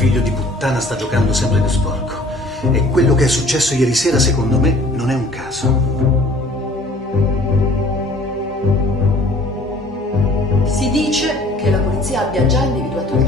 figlio di puttana sta giocando sempre più sporco. E quello che è successo ieri sera, secondo me, non è un caso. Si dice che la polizia abbia già individuato il